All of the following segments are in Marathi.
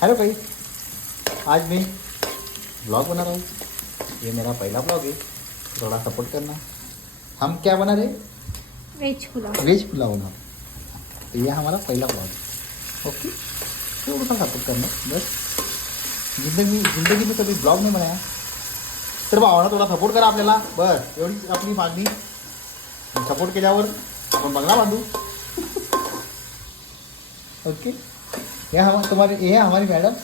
हेलो भाई, आज मैं ब्लॉग बना रहा हूँ। ये मेरा पहला ब्लॉग है, थोड़ा सपोर्ट करना। हम क्या बना रहे? वेज पुलाव। वेज पुलाव बना। तो ये हमारा पहला ब्लॉग है। ओके, थोड़ा सपोर्ट करना बस। जिंदगी में कभी ब्लॉग नहीं बनाया तर भावाला थोडा सपोर्ट करा आपल्याला, बस एवढीच आपली मागणी। सपोर्ट केल्यावर आपण बंगला बांधू। ओके, ये हमारी मैडम,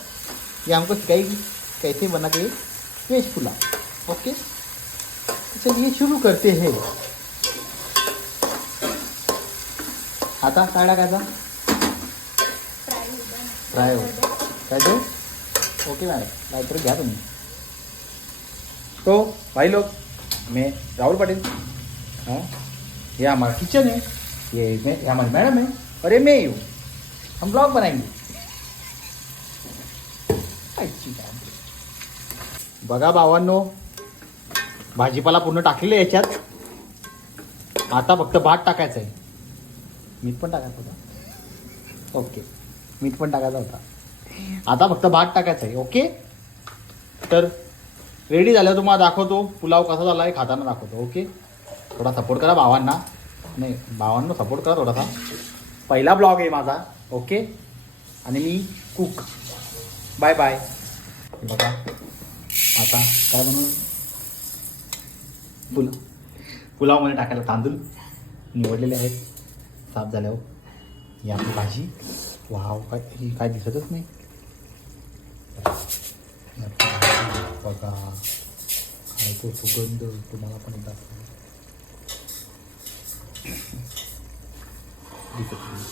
ये हमको सिखाएगी कैसे बना के वेज पुलाव। ओके, तो चलिए शुरू करते हैं। आता काय टाकायचा? फ्राय हो काय तो? ओके मॅडम, काहीतरी घ्या तुम्ही। तो भाई लोग, मैं राहुल पाटिल। हाँ, ये हमारा किचन है, ये हमारी मैडम है और ये मैं ही हूँ। हम ब्लॉग बनाएंगे। बघा भावांनो, भाजीपाला पूर्ण टाकलेलं आहे याच्यात। आता फक्त भात टाकायचं आहे। मीठ पण टाकायचं होता। ओके, मीठ पण टाकायचा होता। आता फक्त भात टाकायचं आहे। ओके, तर रेडी झालं तुम्हाला दाखवतो पुलाव कसा झाला आहे, खाताना दाखवतो। ओके, थोडा सपोर्ट करा भावांना, नाही भावांना सपोर्ट करा थोडासा। पहिला ब्लॉग आहे माझा। ओके, आणि मी कुक। Bye bye. बघा आता काय म्हणून पुलावमध्ये टाकायला तांदूळ निवडलेले आहेत, साफ झाल्यावर। ही आपली भाजी। वाव, काय ही काय दिसतच नाही। बघा काय तो सुगंध तुम्हाला पण एकदा दिसत नाही।